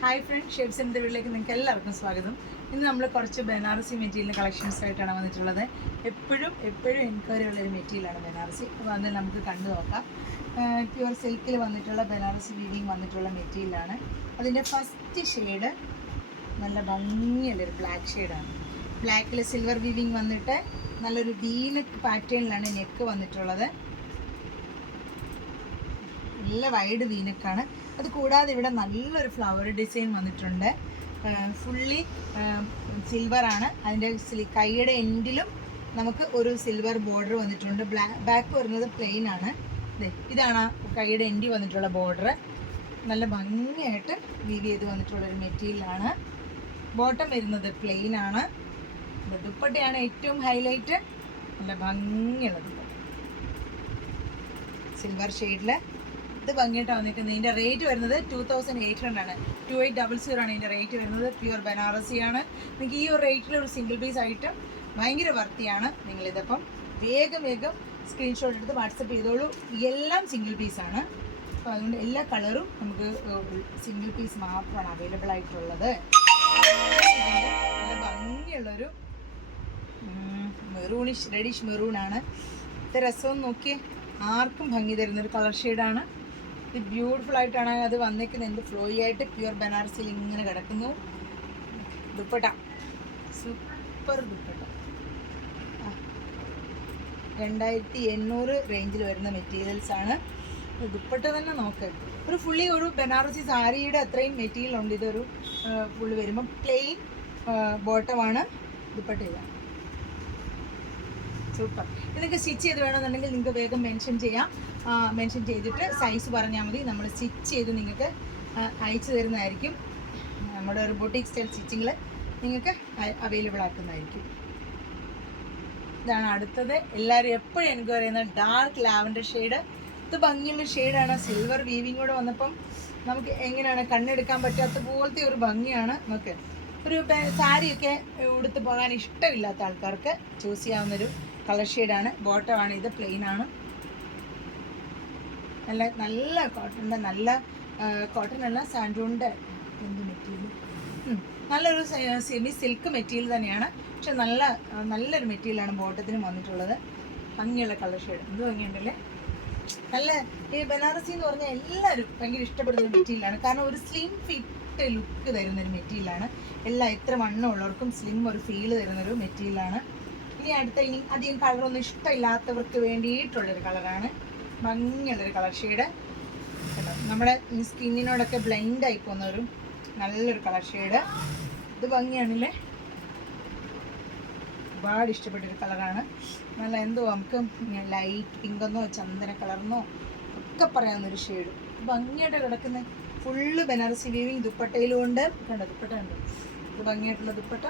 Hi front, ഷേപ്സിൻ്റെ വീട്ടിലേക്ക് നിങ്ങൾക്ക് എല്ലാവർക്കും സ്വാഗതം. ഇന്ന് നമ്മൾ കുറച്ച് ബനാറസി മെറ്റീരിയൽ കളക്ഷൻസ് ആയിട്ടാണ് വന്നിട്ടുള്ളത്. എപ്പോഴും എൻക്വയറി ഉള്ളൊരു മെറ്റീരിയലാണ് ബനാറസി. അപ്പോൾ അതിൽ നമുക്ക് കണ്ടു നോക്കാം. പ്യുവർ സിൽക്കിൽ വന്നിട്ടുള്ള ബനാറസി വീവിങ് വന്നിട്ടുള്ള മെറ്റീരിയലാണ്. അതിൻ്റെ ഫസ്റ്റ് ഷെയ്ഡ് നല്ല ഭംഗിയുള്ളൊരു ബ്ലാക്ക് ഷെയ്ഡാണ്. ബ്ലാക്കിൽ സിൽവർ വീവിങ് വന്നിട്ട് നല്ലൊരു വീനക്ക് പാറ്റേണിലാണ് നെക്ക് വന്നിട്ടുള്ളത്. നല്ല വൈഡ് വീനക്കാണ്. അത് കൂടാതെ ഇവിടെ നല്ലൊരു ഫ്ലവർ ഡിസൈൻ വന്നിട്ടുണ്ട്. ഫുള്ളി സിൽവറാണ്. അതിൻ്റെ കൈയുടെ എൻഡിലും നമുക്ക് ഒരു സിൽവർ ബോർഡർ വന്നിട്ടുണ്ട്. ബാക്ക് വരുന്നത് പ്ലെയിൻ ആണ്. ഇതാണ് കൈയുടെ എൻഡിൽ വന്നിട്ടുള്ള ബോർഡർ. നല്ല ഭംഗിയായിട്ട് വീവ് ചെയ്ത് വന്നിട്ടുള്ളൊരു മെറ്റീരിയലാണ്. ബോട്ടം വരുന്നത് പ്ലെയിൻ ആണ്. ദുപ്പട്ടയാണ് ഏറ്റവും ഹൈലൈറ്റ്. നല്ല ഭംഗിയുള്ള ദുപ്പട്ട, സിൽവർ ഷെയ്ഡിൽ ഇത് ഭംഗിയായിട്ടാണ് വന്നിരിക്കുന്നത്. ഇതിൻ്റെ റേറ്റ് വരുന്നത് 2800 ആണ്. 2800 ആണ് ഇതിൻ്റെ റേറ്റ് വരുന്നത്. പ്യുവർ ബനാറസിയാണ്. നിങ്ങൾക്ക് ഈ ഒരു റേറ്റിൽ ഒരു സിംഗിൾ പീസ് ആയിട്ട് ഭയങ്കര വർത്തിയാണ്. നിങ്ങളിതപ്പം വേഗം സ്ക്രീൻഷോട്ട് എടുത്ത് വാട്സപ്പ് ചെയ്തോളൂ. എല്ലാം സിംഗിൾ പീസാണ്. അപ്പോൾ അതുകൊണ്ട് എല്ലാ കളറും നമുക്ക് സിംഗിൾ പീസ് മാത്രമാണ് അവൈലബിൾ ആയിട്ടുള്ളത്. നല്ല ഭംഗിയുള്ളൊരു മെറൂണിഷ് റെഡിഷ് മെറൂണാണ്. ഇത് രസവും നോക്കി ആർക്കും ഭംഗി തരുന്നൊരു കളർ ഷെയ്ഡാണ്. ഇത് ബ്യൂട്ടിഫുൾ ആയിട്ടാണ് അത് വന്നേക്കുന്നത്. എന്ത് ഫ്ലോയി ആയിട്ട് പ്യുവർ ബനാറസിയിൽ ഇങ്ങനെ കിടക്കുന്നു. ദുപ്പട്ട സൂപ്പർ ദുപ്പട്ട. 2800 റേഞ്ചിൽ വരുന്ന മെറ്റീരിയൽസ് ആണ്. ദുപ്പട്ട തന്നെ നോക്ക്. ഒരു ഫുള്ളി ഒരു ബനാറസി സാരിയുടെ അത്രയും മെറ്റീരിയൽ ഉണ്ട്. ഇതൊരു ഫുള്ള് വരുമ്പോൾ പ്ലെയിൻ ബോട്ടമാണ്. ദുപ്പട്ട ഇതാണ് സൂപ്പർ. നിങ്ങൾക്ക് സ്റ്റിച്ച് ചെയ്ത് വേണമെന്നുണ്ടെങ്കിൽ നിങ്ങൾക്ക് വേഗം മെൻഷൻ ചെയ്യാം. മെൻഷൻ ചെയ്തിട്ട് സൈസ് പറഞ്ഞാൽ മതി. നമ്മൾ സ്റ്റിച്ച് ചെയ്ത് നിങ്ങൾക്ക് അയച്ചു തരുന്നതായിരിക്കും. നമ്മുടെ ഒരു ബൊട്ടിക് സ്റ്റൈൽ സ്റ്റിച്ചിങ്ങിൽ നിങ്ങൾക്ക് അവൈലബിൾ ആക്കുന്നതായിരിക്കും. ഇതാണ് അടുത്തത്. എല്ലാവരും എപ്പോഴും എനിക്ക് പറയുന്നത് ഡാർക്ക് ലാവൻഡർ ഷെയ്ഡ്. ഇത് ഭംഗിയുള്ള ഷെയ്ഡാണ്. സിൽവർ വീവിങ് കൂടെ വന്നപ്പം നമുക്ക് എങ്ങനെയാണ് കണ്ണെടുക്കാൻ പറ്റാത്ത പോലത്തെ ഒരു ഭംഗിയാണ്. നമുക്ക് ഒരു സാരിയൊക്കെ ഉടുത്ത് പോകാൻ ഇഷ്ടമില്ലാത്ത ആൾക്കാർക്ക് ചൂസ് ചെയ്യാവുന്നൊരു കളർ ഷെയ്ഡാണ്. ബോട്ടമാണ് ഇത്, പ്ലെയിൻ ആണ്. നല്ല കോട്ടൻ്റെ നല്ല കോട്ടൺ അല്ല, സാൻഡൂണിൻ്റെ എന്ത് മെറ്റീരിയൽ, നല്ലൊരു സെമി സിൽക്ക് മെറ്റീരിയൽ തന്നെയാണ്. പക്ഷെ നല്ലൊരു മെറ്റീരിയലാണ് ബോട്ടത്തിനും വന്നിട്ടുള്ളത്. ഭംഗിയുള്ള കളർ ഷെയ്ഡ്. എന്ത് ഭംഗിയുണ്ടല്ലേ. നല്ല ഈ ബനാറസി എന്ന് പറഞ്ഞാൽ എല്ലാവരും ഭയങ്കര ഇഷ്ടപ്പെടുന്ന മെറ്റീരിയലാണ്. കാരണം ഒരു സ്ലിം ഫിറ്റ് ലുക്ക് തരുന്നൊരു മെറ്റീരിയലാണ്. എത്ര വണ്ണമുള്ളവർക്കും സ്ലിം ഒരു ഫീൽ തരുന്നൊരു മെറ്റീരിയലാണ്. ഇനി അധികം കളറൊന്നും ഇഷ്ടമില്ലാത്തവർക്ക് വേണ്ടിയിട്ടുള്ളൊരു കളറാണ്. ഭംഗിയുള്ളൊരു കളർ ഷെയ്ഡ്. നമ്മുടെ സ്കിന്നിനോടൊക്കെ ബ്ലെൻഡായി പോകുന്നൊരു നല്ലൊരു കളർ ഷെയ്ഡ്. ഇത് ഭംഗിയാണല്ലേ. ഒരുപാട് ഇഷ്ടപ്പെട്ടൊരു കളറാണ്. നല്ല എന്തോ നമുക്ക് ലൈറ്റ് പിങ്കെന്നോ ചന്ദന കളർന്നോ ഒക്കെ പറയാവുന്നൊരു ഷെയ്ഡ്. ഭംഗിയായിട്ട് കിടക്കുന്ന ഫുള്ള് ബനാറസി വീവിങ് ദുപ്പട്ടയിലും ഉണ്ട്. കണ്ടോ, ദുപ്പട്ട ഉണ്ട്. ഇത് ഭംഗിയായിട്ടുള്ള ദുപ്പട്ട.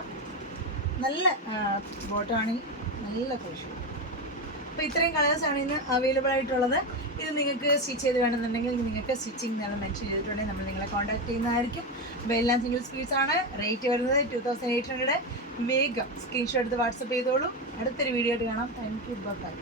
നല്ല ബോട്ടമാണെങ്കിൽ നല്ല കളർ. അപ്പോൾ ഇത്രയും കളേഴ്സാണ് ഇന്ന് അവൈലബിൾ ആയിട്ടുള്ളത്. ഇത് നിങ്ങൾക്ക് സ്റ്റിച്ച് ചെയ്ത് വേണമെന്നുണ്ടെങ്കിൽ നിങ്ങൾക്ക് സ്റ്റിച്ചിങ് നമ്മൾ മെൻഷൻ ചെയ്തിട്ടുണ്ടെങ്കിൽ നമ്മൾ നിങ്ങളെ കോൺടാക്ട് ചെയ്യുന്നതായിരിക്കും. അപ്പോൾ എല്ലാം സിംഗിൾ പീസാണ്. റേറ്റ് വരുന്നത് 2800. വേഗം സ്ക്രീൻഷോട്ട് എടുത്ത് വാട്സപ്പ് ചെയ്തോളൂ. അടുത്തൊരു വീഡിയോ ആയിട്ട് കാണാം. Thank you. ബൈ.